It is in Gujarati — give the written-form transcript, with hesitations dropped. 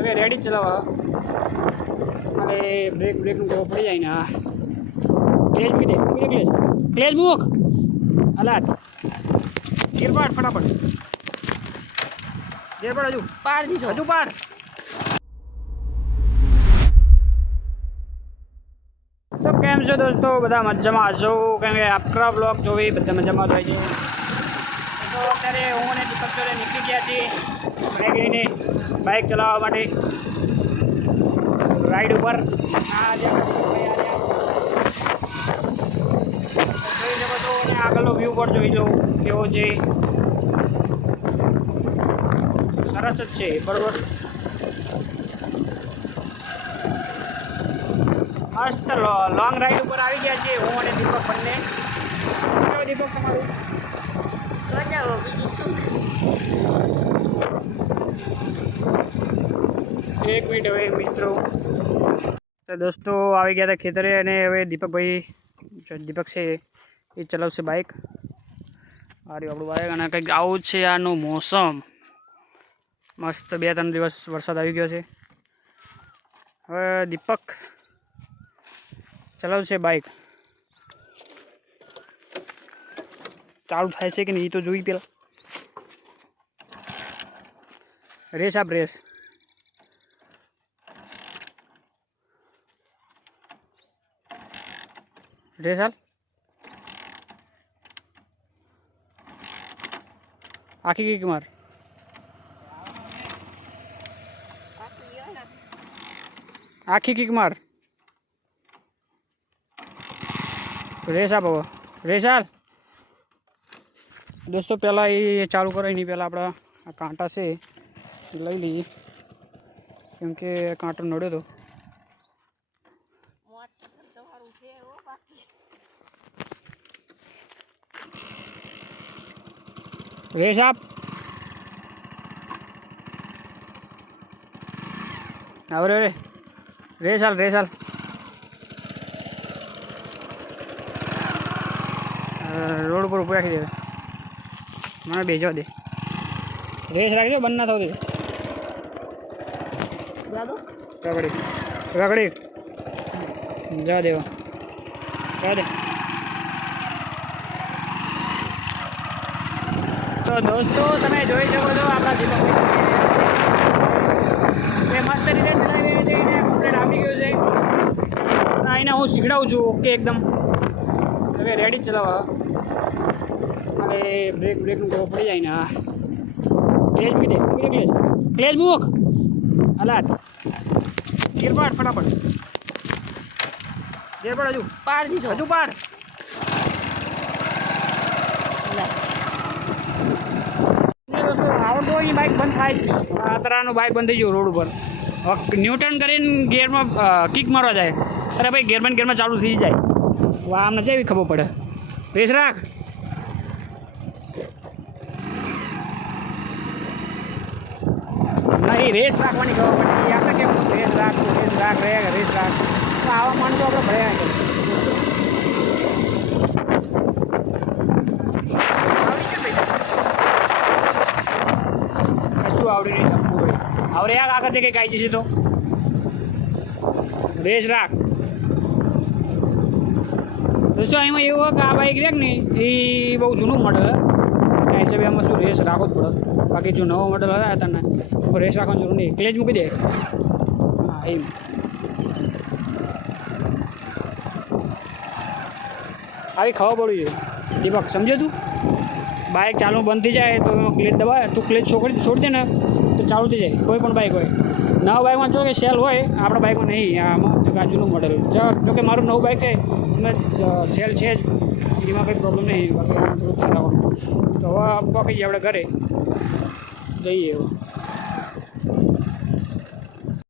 હવે રેડી ચલાવવા અને બ્રેકનું ખબર પડી જાય ને. હા ક્લેચ મૂકી દે, ક્લેચ મૂક અલાટ ગેર પાડ ફટાફટ, ગેર પાડ હજુ પાડ દીધો, હજુ પાડ. તો કેમ છો દોસ્તો, બધા મજામાં હશો? કેમ કે આપણા બ્લોગ જોવી બધા મજામાં થાય છે. તો અત્યારે હું અને દીપક જોડે નીકળી ગયા છીએ બાઇક લઈને, બાઇક ચલાવવા માટે રાઈડ ઉપર. આ જે જોઈ શકો છો અને આગળનો વ્યૂ પણ જોઈ લો કેવો છે, સરસ જ છે બરોબર. મસ્ત લોંગ રાઈડ ઉપર આવી ગયા છીએ હું અને દીપક બંને. દીપક તમારું એક મિનિટ હવે મિત્રો. તો દોસ્તો આવી ગયા હતા ખેતરે અને હવે દીપક છે એ ચલાવશે બાઇક. આર્યું આપણું બાઇક અને કંઈક આવું છે આનું મોસમ. મસ્ત 2-3 દિવસ વરસાદ આવી ગયો છે. હવે દીપક ચલાવશે બાઇક. ચાલુ થાય છે કે નહીં એ તો જોઈ પેલા. રેસ આપ રેસ. રેસ હાલ. આખી કિક માર. આખી કિક માર. રેસ આપ હવે, રેસ હાલ. દોસ્તો પહેલાં એ ચાલુ કરે એની પહેલાં આપણા આ કાંટા છે લઈ લઈએ, કેમ કે કાંટો નડ્યો હતો. રેસ આપ. હવે રે રેસ હાલ, રેસ હાલ. રોડ ઉપર ઉપર રાખી દે, મને બેસવા દે. રેસ રાખજો, બંધ ના થવું દે. રગડી જવા દેવા, જવા દે. તો દોસ્તો તમે જોઈ શકો છો આપણા દીપકભાઈ એ મસ્ત રીતે ચલાવી છે, કમ્પ્લીટ આપી ગયું છે. એને હું શીખડાવું છું ઓકે એકદમ. હવે રેડી ચલાવવા અને બ્રેકનું ખબર પડી જાય ને. હા ક્લેચ મૂકી દે, ક્લેચ મૂક અલાટ ગેર પાડ ફટાફટ, ગેર પાડ હજુ પાડ દીધો, હજુ પાડ. આવડોની બાઇક બંધ થાય જ. આ તરહનું બાઇક બંધ થઈ ગયું રોડ ઉપર. ન્યૂટર્ન કરીને ગેરમાં કિક મારવા જાય. અરે ભાઈ ગેરમાં ચાલુ થઈ જાય. આમને જેવી ખબર પડે. રેસ રાખ. નહીં રેસ રાખવાની ખબર પડે. આપણે કેવું રેસ રાખ રેસ રાખ. તો આવા માન તો આપણે ભર્યા કરે. શું આવડી નહીં આવડે આગળ કંઈક આવી જશે તો. રેસ રાખ. દોસ્તો એમાં એવું હોય કે આ બાઇક રેક ને એ બહુ જૂનું મોડલ હોય એના હિસાબે આમાં શું રેસ રાખવો જ પડે. બાકી જો નવો મોડલ હોય તને રેસ રાખવાની જરૂર નહીં, ક્લેચ મૂકી દે. હા એમ આવી ખબર પડવી જોઈએ દીપક, સમજે તું? બાઇક ચાલુ બંધ થઈ જાય તો ક્લેચ દબાવે, તું ક્લેચ છોડી દે ને તો ચાલુ થઈ જાય. કોઈ પણ બાઇક હોય, નવા બાઇકમાં જો કે સેલ હોય, આપણા બાઇકમાં નહીં. આમાં જૂનું મોડલ જો કે મારું નવું બાઇક છે એમાં સેલ છે જ, એમાં કંઈ પ્રોબ્લેમ નહીં. બાકી તો હવે બાકી આપણે ઘરે જઈએ.